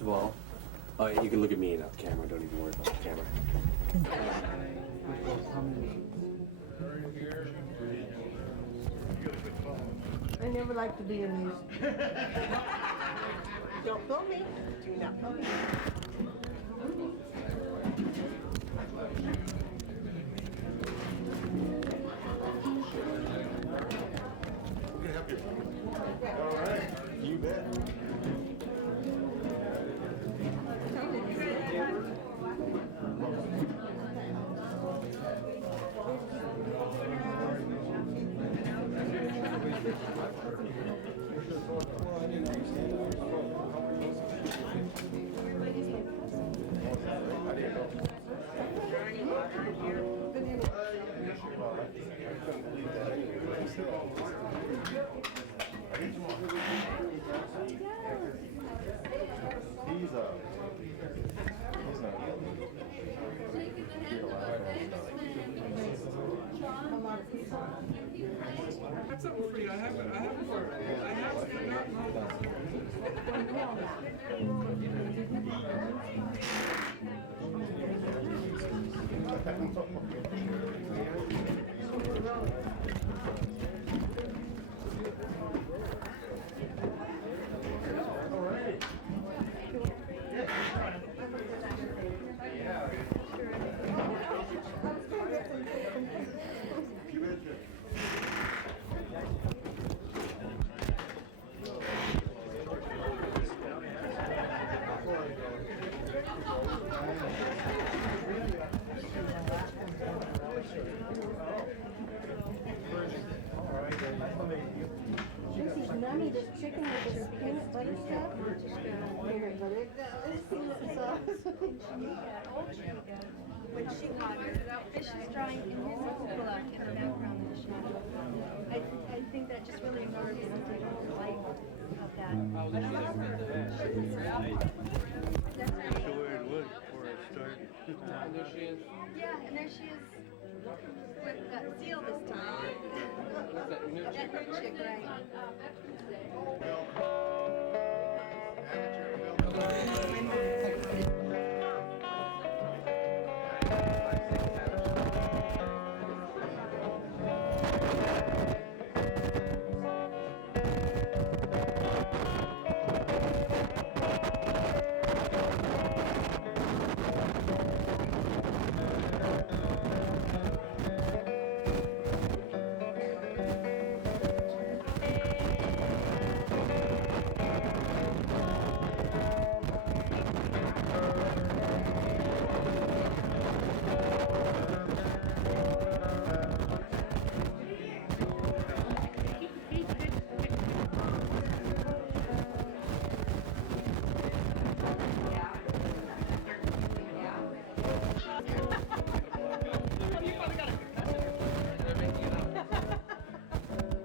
First of all, you can look at me, not the camera. Don't even worry about the camera. I never like to be amused. Don't pull me. Do not pull me. We can help you. All right. You bet. That's something for you. I have This is nummy, this chicken with this peanut butter stuff. Peanut butter. This peanut sauce. When she got fishes drying, and here's a hoopla in the background of the shot. I think that just really embodies the light of that. That's right. Where it was before it started. And there she is. Yeah, and there she is with seal this time. What's that? New That chick? her chick, right?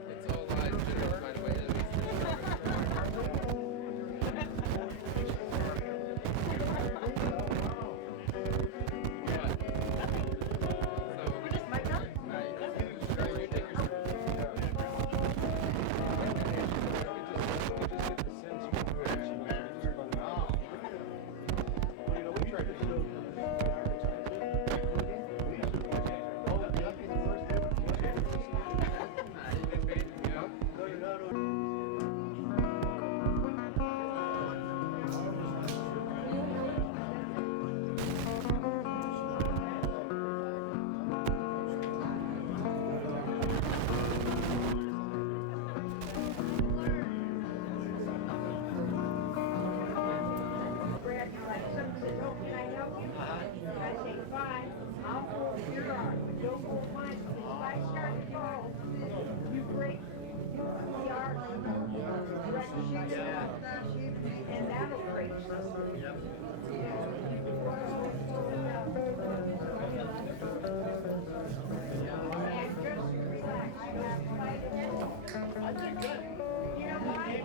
It's all live, Jennifer, by the way. And that'll preach. I did good. You know why?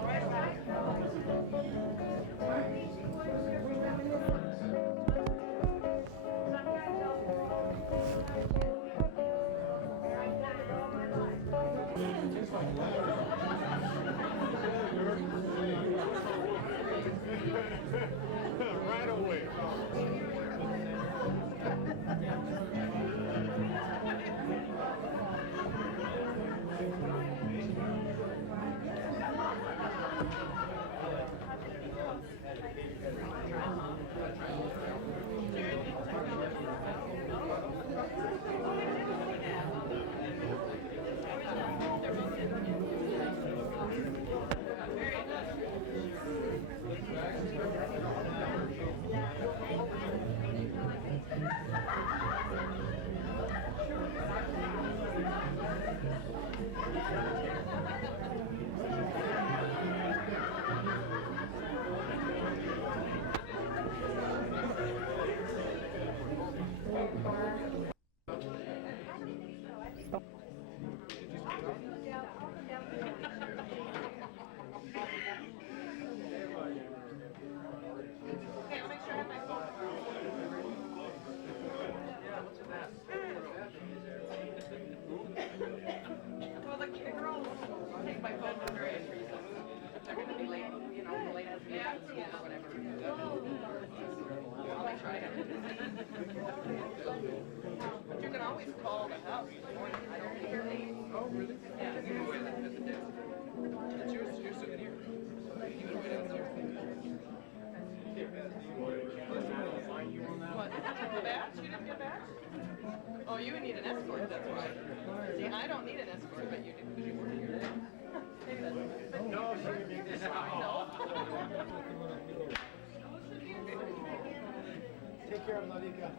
care, Malika.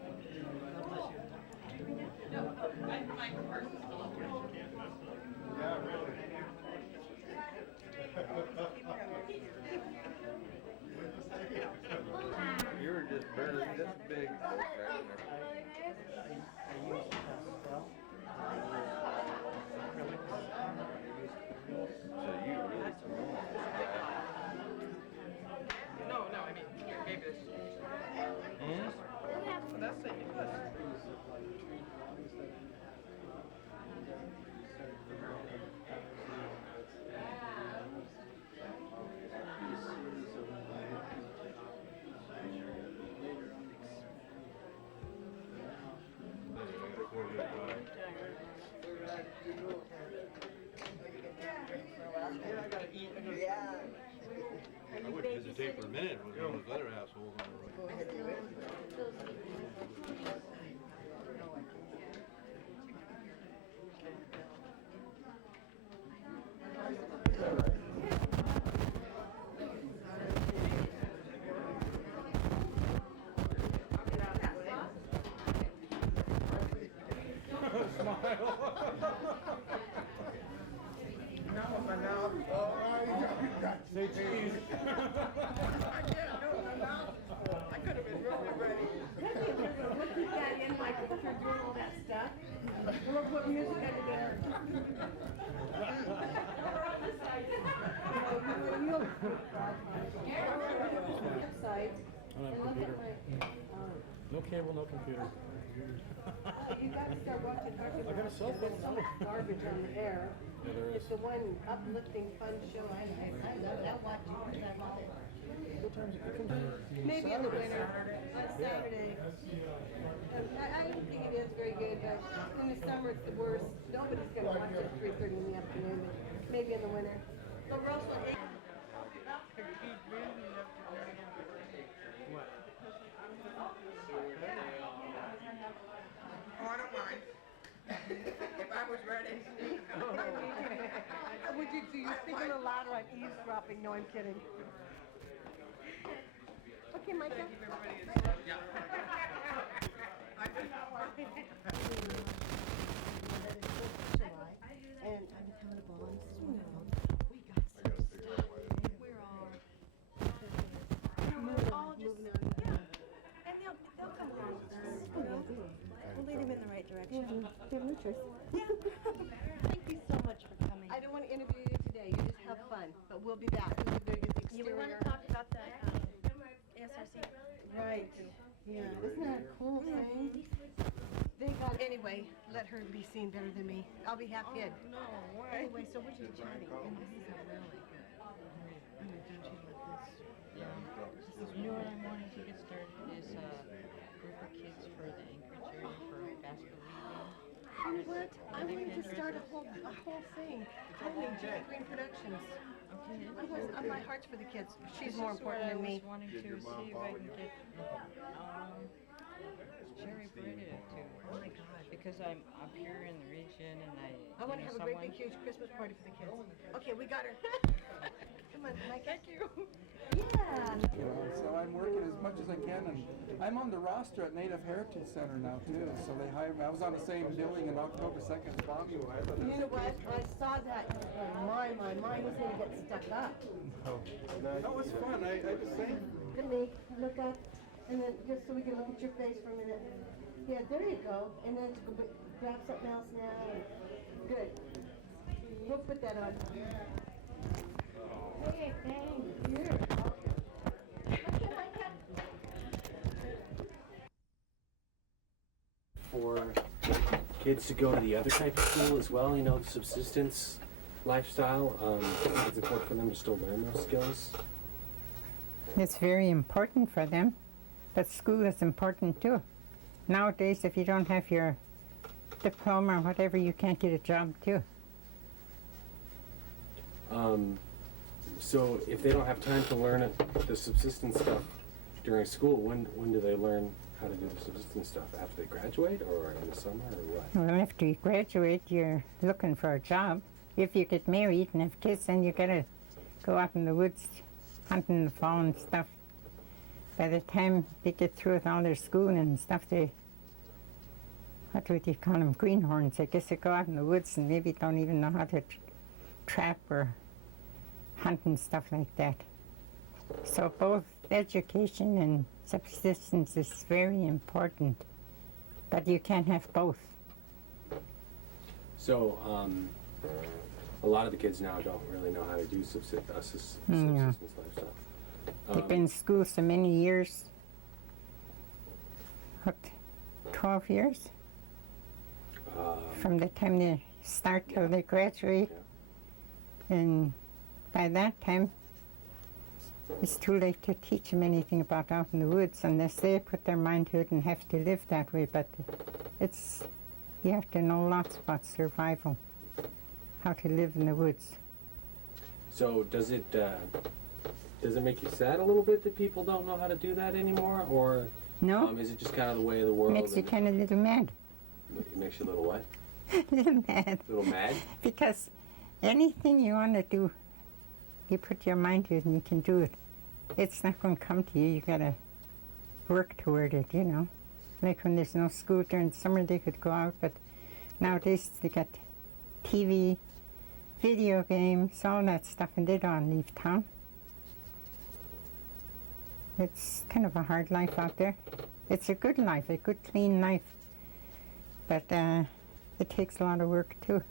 Yeah, really. You were just burning this big. So you really No, I mean, maybe this. That's it. I would hesitate for a minute with one of those other assholes on the right. Say cheese. I could have been really ready. We'll keep that in, Michael, if you're doing all that stuff. We'll put music under there. You'll website and look at my, No cable, no computer. you gotta start watching Archie. I got a cell phone. There's so much garbage on the air. Yeah, there is. It's the one uplifting, fun show. I love that. Watch it. I love it. What time is it? It comes on Maybe in the winter, on Saturday. I don't think it is very good, but in the summer it's the worst. Nobody's gonna watch it at 3:30 in the afternoon, but maybe in the winter. So Russell, Oh, I don't mind. If I was ready. would you do you speak a little louder? I'm eavesdropping. No, I'm kidding. Okay, Micah. Yeah. And I'm accountable on Zoom. We got some stuff. We're all moving on. And they'll come around with us. We'll lead them in the right direction. You have no choice. Thank you so much for coming. I don't want to interview you today. You just have fun. But we'll be back. We'll be very good at the You want exterior. to talk about the ASRC? Right. Yeah. Isn't that a cool thing? They got, anyway, let her be seen better than me. I'll be half hid. No, Anyway, so we're just chatting. And these are really good. I'm going to do You know what I'm wanting to get started is a group of kids for the Anchorage area for basketball. You know what? I wanted to start a whole thing. Calling Cherry Green Productions. My heart's for the kids. She's more important than me. I was wanting to see if I can get cherry breaded too. Oh my God! Because I'm up here in the region and I want to have a great big huge Christmas party for the kids. Okay, we got her. Come on, Mike. Thank you. Yeah. So I'm working as much as I can, and I'm on the roster at Native Heritage Center now too. So they hired me. I was on the same building in October 2nd. You know what? I saw that. My mind was going to get stuck up. That was fun. I was saying. Good, me. Look up. And then just so we can look at your face for a minute. Yeah, there you go. And then grab something else now. Good. We'll put that on. Hey, thanks. Here. For kids to go to the other type of school as well, you know, the subsistence lifestyle, it's important for them to still learn those skills. It's very important for them, but school is important too. Nowadays, if you don't have your diploma or whatever, you can't get a job too. So if they don't have time to learn the subsistence stuff during school, when do they learn how to do the subsistence stuff? After they graduate or in the summer or what? Well, after you graduate, you're looking for a job. If you get married and have kids, then you gotta go out in the woods, hunting in the fall and stuff. by the time they get through with all their schooling and stuff, they, what would you call them, greenhorns. I guess they go out in the woods and maybe don't even know how to trap or hunt and stuff like that. So both education and subsistence is very important, but you can't have both. So, a lot of the kids now don't really know how to do subsistence lifestyle. They've been in school so many years. What, 12 years? From the time they start till they graduate. Yeah. And by that time, it's too late to teach them anything about out in the woods unless they put their mind to it and have to live that way. But it's, you have to know lots about survival, how to live in the woods. So does it make you sad a little bit that people don't know how to do that anymore, or No, is it just kind of the way of the world? makes you and kind of a little mad. it makes you a little what? Little mad. A little mad? Because anything you want to do, you put your mind to it and you can do it. It's not going to come to you. You got to work toward it, you know. Like when there's no school during summer, they could go out, but nowadays they got TV, video games, all that stuff, and they don't leave town. It's kind of a hard life out there. It's a good life, a good, clean life, but it takes a lot of work too.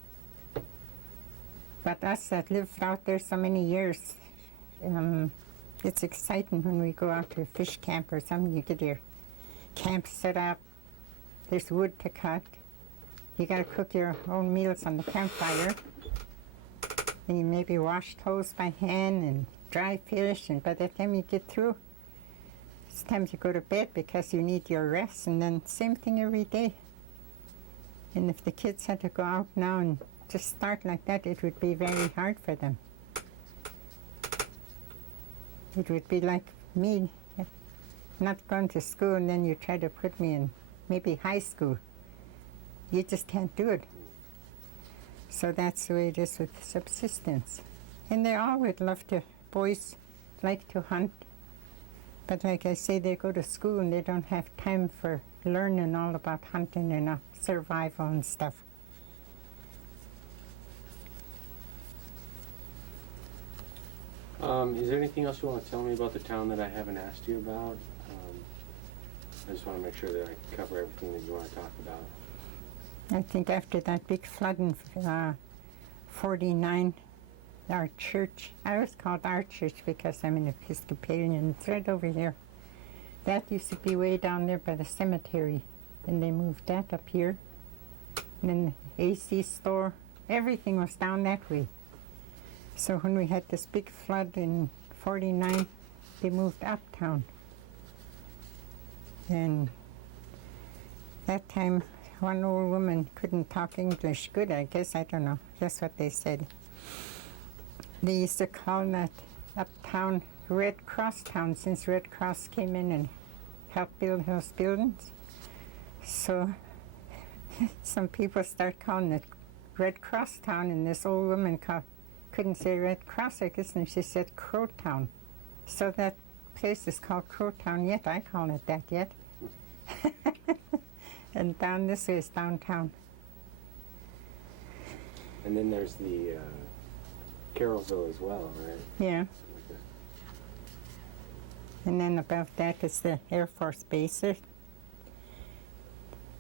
But us that lived out there so many years, it's exciting when we go out to a fish camp or something. You get your camp set up, there's wood to cut, you got to cook your own meals on the campfire, and you maybe wash clothes by hand and dry fish, and by the time you get through, it's time to go to bed because you need your rest, and then same thing every day. And if the kids had to go out now and just start like that, it would be very hard for them. It would be like me not going to school and then you try to put me in maybe high school. You just can't do it. So that's the way it is with subsistence. And they all would love to, boys like to hunt. But like I say, they go to school and they don't have time for learning all about hunting and survival and stuff. Is there anything else you want to tell me about the town that I haven't asked you about? I just want to make sure that I cover everything that you want to talk about. I think after that big flood in 49, our church, I was called our church because I'm an Episcopalian, it's right over here. That used to be way down there by the cemetery, and they moved that up here. And then the AC store, everything was down that way. So when we had this big flood in 49, they moved uptown. And that time, one old woman couldn't talk English good, I guess, I don't know. That's what they said. They used to call that uptown Red Cross Town, since Red Cross came in and helped build those buildings. So some people start calling it Red Cross Town, and this old woman couldn't say Red Cross, I guess, and she said Crow Town. So that place is called Crow Town yet. I call it that yet. And down this way is downtown. And then there's the Carrollville as well, right? Yeah. Something like that. And then above that is the Air Force Base.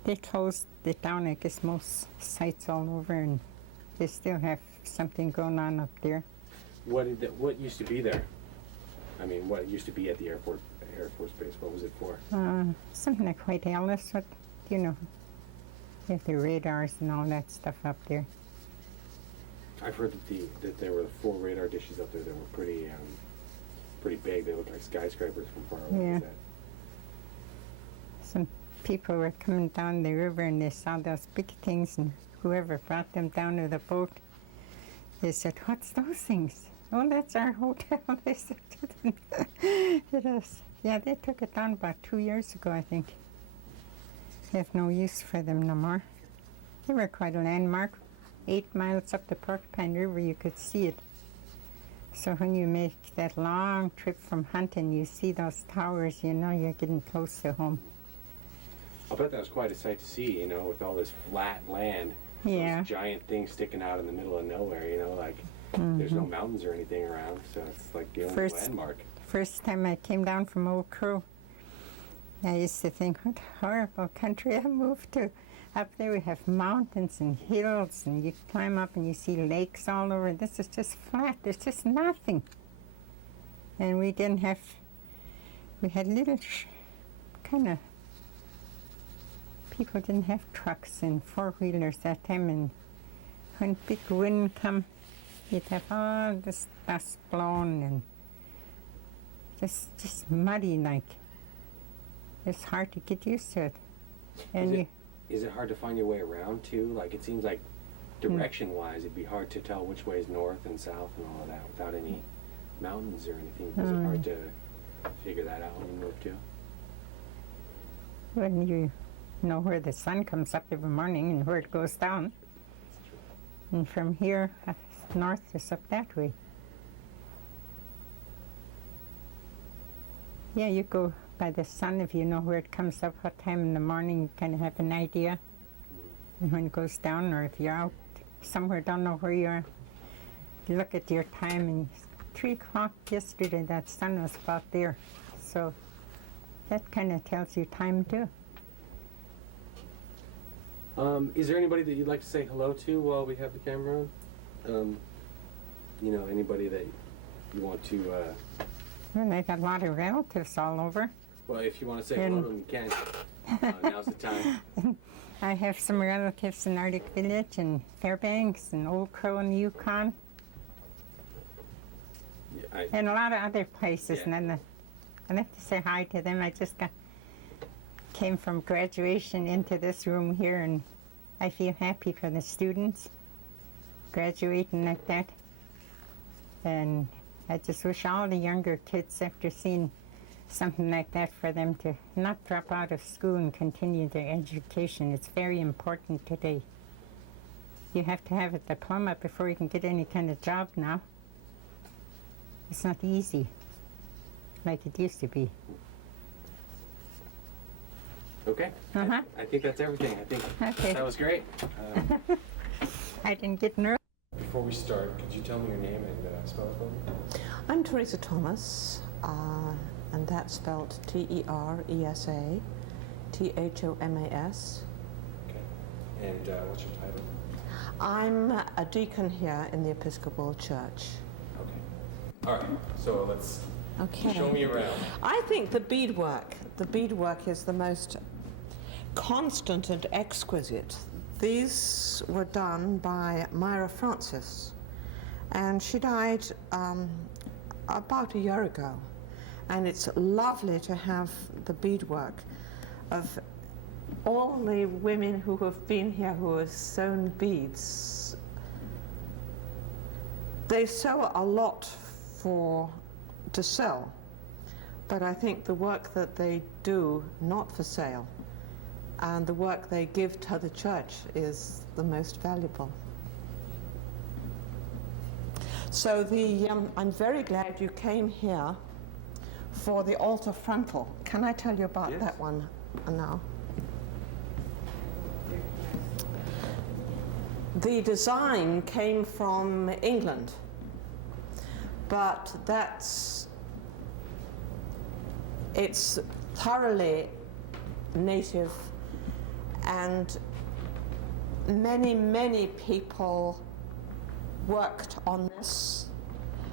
They closed it down, I guess, most sites all over, and they still have something going on up there. What used to be there? I mean, what used to be at the Air Force Base? What was it for? Something like White Alice, what, you know, they have the radars and all that stuff up there. I've heard that there were 4 radar dishes up there that were pretty big. They looked like skyscrapers from far away. Yeah. Is that- Some people were coming down the river and they saw those big things, and whoever brought them down to the boat, they said, "What's those things?" "Oh, that's our hotel," they said to them. It is. Yeah, they took it down about 2 years ago, I think. They have no use for them no more. They were quite a landmark. 8 miles up the Porcupine River, you could see it. So when you make that long trip from hunting, you see those towers, you know you're getting close to home. I'll bet that was quite a sight to see, you know, with all this flat land. Yeah. Those giant things sticking out in the middle of nowhere, you know, like there's no mountains or anything around, so it's like the only landmark. First time I came down from Old Crow, I used to think, what horrible country I moved to. Up there we have mountains and hills, and you climb up and you see lakes all over. This is just flat. There's just nothing. And we had little kind of, people didn't have trucks and four-wheelers that time, and when big wind come, you'd have all this dust blown and just muddy like. It's hard to get used to it. And Is it hard to find your way around too? Like it seems like direction-wise, it'd be hard to tell which way is north and south and all of that without any mountains or anything. Is it hard to figure that out when you move too? when you know where the sun comes up every morning and where it goes down. And from here, north is up that way. Yeah, you go by the sun if you know where it comes up, what time in the morning, you kind of have an idea. And when it goes down, or if you're out somewhere, don't know where you are, you look at your time, and 3 o'clock yesterday, that sun was about there. So that kind of tells you time too. Is there anybody that you'd like to say hello to while we have the camera on? You know, anybody that you want to... Well, I got a lot of relatives all over. Well, if you want to say hello to them, you can. Now's the time. I have some relatives in Arctic Village and Fairbanks and Old Crow in the Yukon. Yeah, And a lot of other places. Yeah. And I'd like to say hi to them. I just came from graduation into this room here, and I feel happy for the students graduating like that. And I just wish all the younger kids, after seeing something like that, for them to not drop out of school and continue their education. It's very important today. You have to have a diploma before you can get any kind of job now. It's not easy like it used to be. Okay. Uh-huh. I think that's everything. I think Okay. that was great. I didn't get nervous. Before we start, could you tell me your name and spell it for me? I'm Teresa Thomas, and that's spelled Teresa Thomas. Okay. And what's your title? I'm a deacon here in the Episcopal Church. Okay. All right. So let's show me around. I think the beadwork is the most constant and exquisite. These were done by Myra Francis, and she died about a year ago. And it's lovely to have the beadwork of all the women who have been here who have sewn beads. They sew a lot to sell, but I think the work that they do, not for sale, and the work they give to the church is the most valuable. So I'm very glad you came here for the altar frontal. Can I tell you about that one now? The design came from England, but it's thoroughly native, and many people worked on this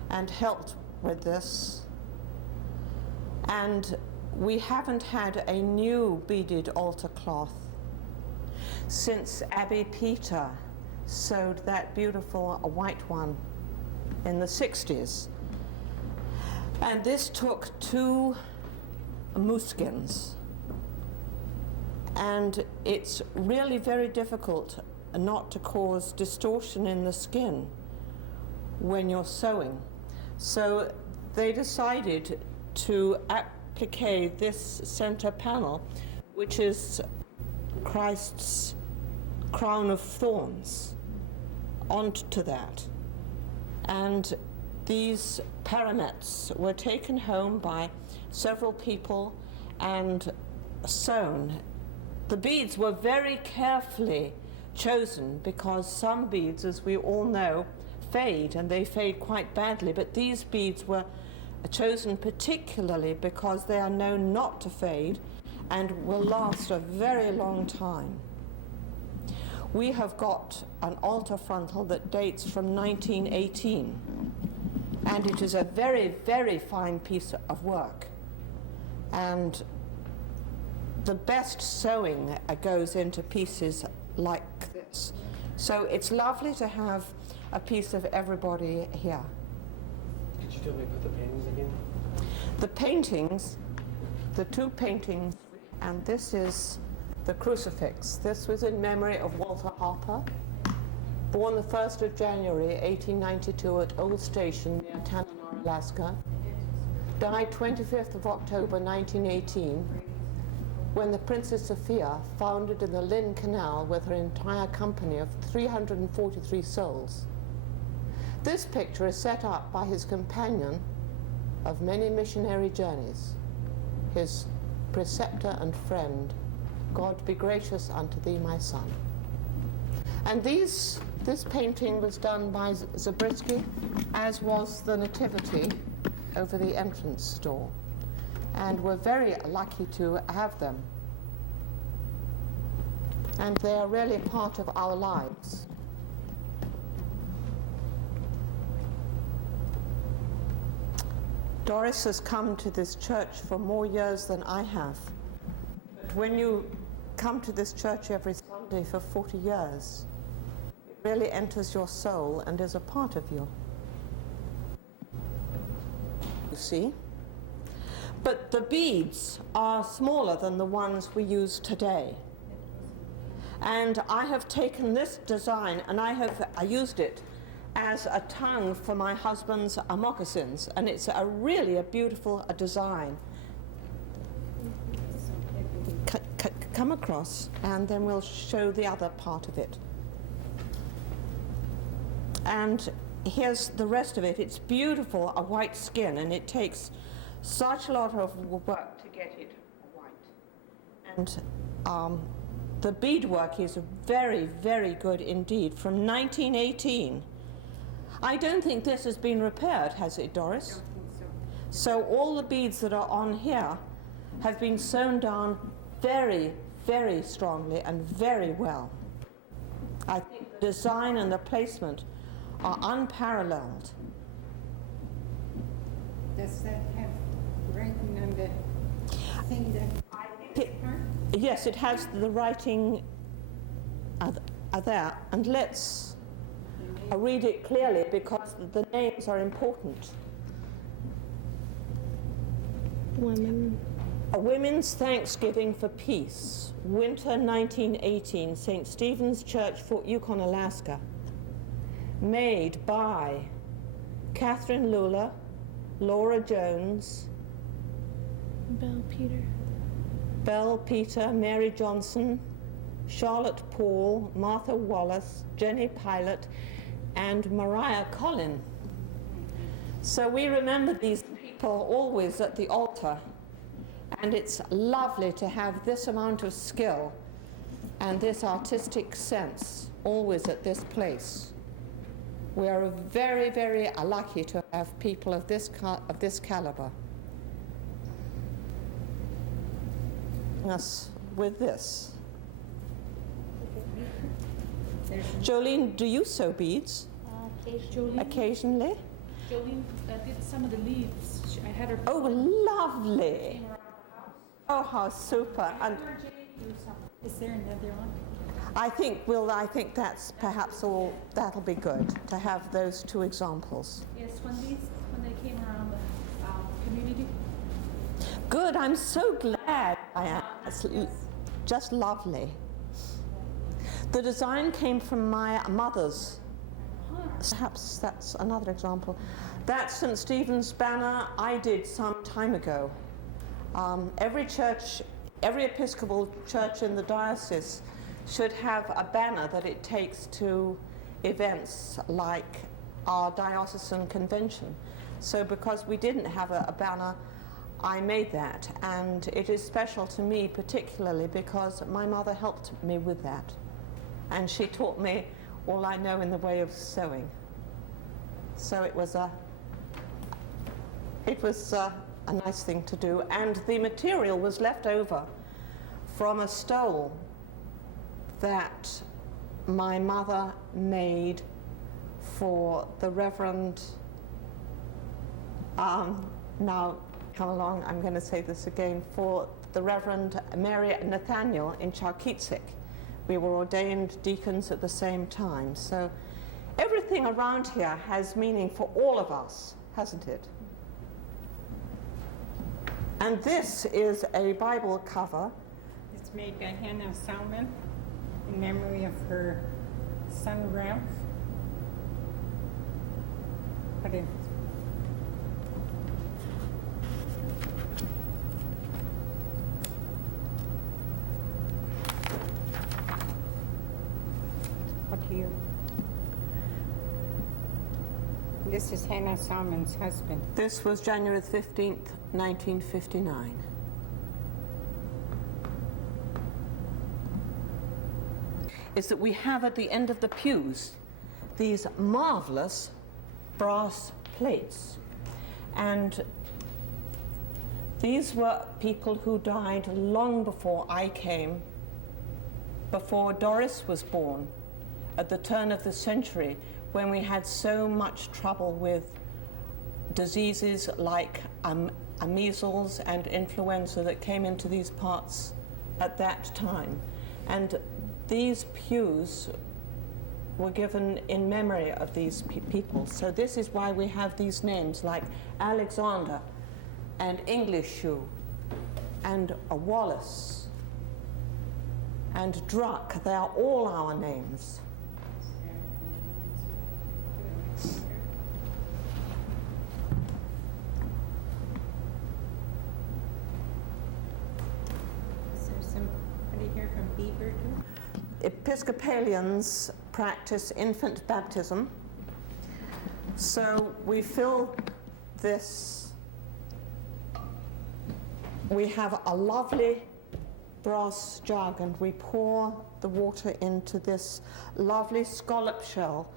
and helped with this, and we haven't had a new beaded altar cloth since Abby Peter sewed that beautiful white one in the 60s. And this took 2 moose skins, and it's really very difficult not to cause distortion in the skin when you're sewing. So they decided to applique this center panel, which is Christ's crown of thorns, onto that. And these paramets were taken home by several people and sewn. The beads were very carefully chosen because some beads, as we all know, fade, and they fade quite badly, but these beads were chosen particularly because they are known not to fade and will last a very long time. We have got an altar frontal that dates from 1918, and it is a very, very fine piece of work. And the best sewing goes into pieces like this. So it's lovely to have a piece of everybody here. Could you tell me about the paintings again? The paintings, the two paintings, and this is the crucifix. This was in memory of Walter Harper, born the 1st of January 1892 at Old Station near Tanana, Alaska, died 25th of October 1918 when the Princess Sophia foundered in the Lynn Canal with her entire company of 343 souls. This picture is set up by his companion of many missionary journeys, his preceptor and friend, God be gracious unto thee, my son. And this painting was done by Zabriskie, as was the Nativity over the entrance door. And we're very lucky to have them. And they are really part of our lives. Doris has come to this church for more years than I have. But when you come to this church every Sunday for 40 years, it really enters your soul and is a part of you. You see? But the beads are smaller than the ones we use today. And I have taken this design and I used it as a tongue for my husband's moccasins, and it's really a beautiful design. Come across and then we'll show the other part of it. And here's the rest of it. It's beautiful, a white skin, and it takes such a lot of work to get it white. And the beadwork is very, very good indeed, from 1918. I don't think this has been repaired, has it, Doris? I don't think so. So all the beads that are on here have been sewn down very, very strongly and very well. I think the design and the placement are unparalleled. Does that have writing on the thing that... Yes, it has the writing there, and let's read it clearly because the names are important. Women. A Women's Thanksgiving for Peace, Winter 1918, St. Stephen's Church, Fort Yukon, Alaska. Made by Catherine Lula, Laura Jones, Belle Peter, Mary Johnson, Charlotte Paul, Martha Wallace, Jenny Pilot, and Mariah Collin. So we remember these people always at the altar, and it's lovely to have this amount of skill and this artistic sense always at this place. We are very, very lucky to have people of this caliber. Us with this. Jolene, do you sew beads? Occasionally. Jolene did some of the leaves. I had her. Oh, lovely! Oh, how super! And is there another one? I think that's perhaps all. That'll be good to have those two examples. Yes, when they came around the community. Good. I'm so glad. I am. It's just lovely. The design came from my mother's. Perhaps that's another example. That St. Stephen's banner I did some time ago. Every church, every Episcopal church in the diocese should have a banner that it takes to events like our diocesan convention. So because we didn't have a banner, I made that, and it is special to me particularly because my mother helped me with that, and she taught me all I know in the way of sewing. So it was a nice thing to do, and the material was left over from a stole that my mother made for the Reverend, now come along, I'm going to say this again, for the Reverend Mary Nathaniel in Chugach. We were ordained deacons at the same time, so everything around here has meaning for all of us, hasn't it? And this is a Bible cover. It's made by Hannah Salmon in memory of her son Ralph. What is What year? This is Hannah Salmon's husband. This was January 15th, 1959. Is that we have at the end of the pews these marvelous brass plates, and these were people who died long before I came, before Doris was born, at the turn of the century, when we had so much trouble with diseases like measles and influenza that came into these parts at that time. And these pews were given in memory of these people. So this is why we have these names like Alexander and English Shoe and Wallace and Druck. They are all our names. Is there somebody here from Beaver too? Episcopalians practice infant baptism. So we fill this, we have a lovely brass jug and we pour the water into this lovely scallop shell.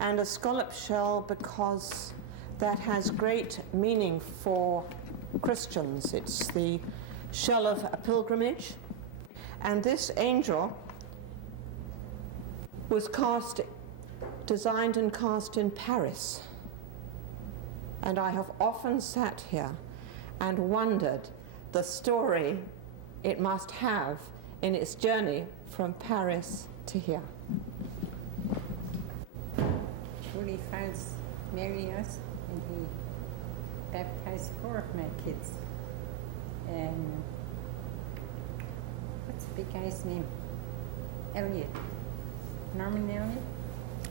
And a scallop shell because that has great meaning for Christians. It's the shell of a pilgrimage. And this angel was designed and cast in Paris. And I have often sat here and wondered the story it must have in its journey from Paris to here. Truly Files married us, and he baptized 4 of my kids. And what's the big guy's name? Elliot. Norman Elliot?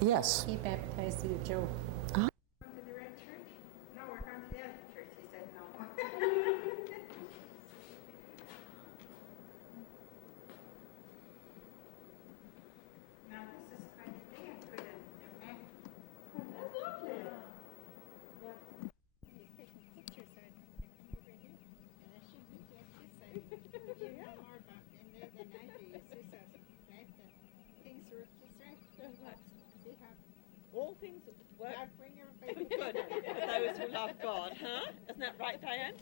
Yes. He baptized little Joe. To the red church? No, we're going to the other church. He said no. Now this is quite a thing I put in there. That's lovely. He's taking pictures of it. They come over here. And I should be like this side. You know more about in there than I do. Your sister, right? Things work just right. See how All things work God bring everybody good for those who love God, huh? Isn't that right, Diane?